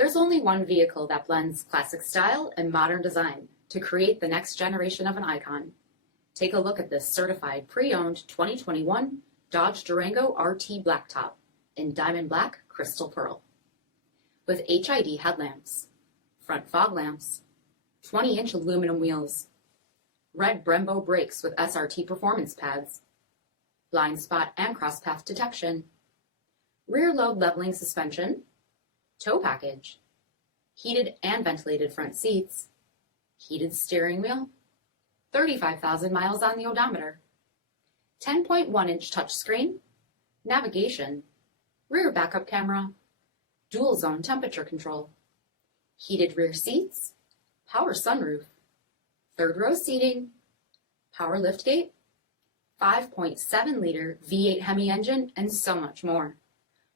There's only one vehicle that blends classic style and modern design to create the next generation of an icon. Take a look at this certified pre-owned 2021 Dodge Durango RT Blacktop in diamond black crystal pearl. With HID headlamps, front fog lamps, 20-inch aluminum wheels, red BREMBO brakes with SRT performance pads, blind spot and cross-path detection, rear load leveling suspension, tow package, heated and ventilated front seats, heated steering wheel, 35,000 miles on the odometer, 10.1-inch touchscreen, navigation, rear backup camera, dual zone temperature control, heated rear seats, power sunroof, third row seating, power liftgate, 5.7-liter V8 Hemi engine, and so much more.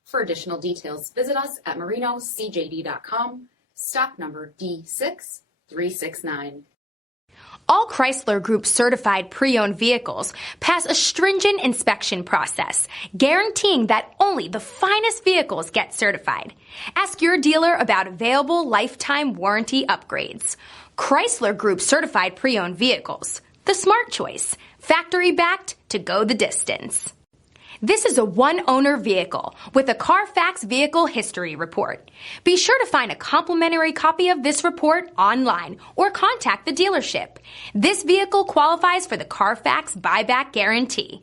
For additional details, visit us at marinocjd.com, stock number D6369. All Chrysler Group certified pre-owned vehicles pass a stringent inspection process, guaranteeing that only the finest vehicles get certified. Ask your dealer about available lifetime warranty upgrades. Chrysler Group certified pre-owned vehicles, the smart choice, factory backed to go the distance. This is a one-owner vehicle with a CARFAX vehicle history report. Be sure to find a complimentary copy of this report online or contact the dealership. This vehicle qualifies for the CARFAX buyback guarantee.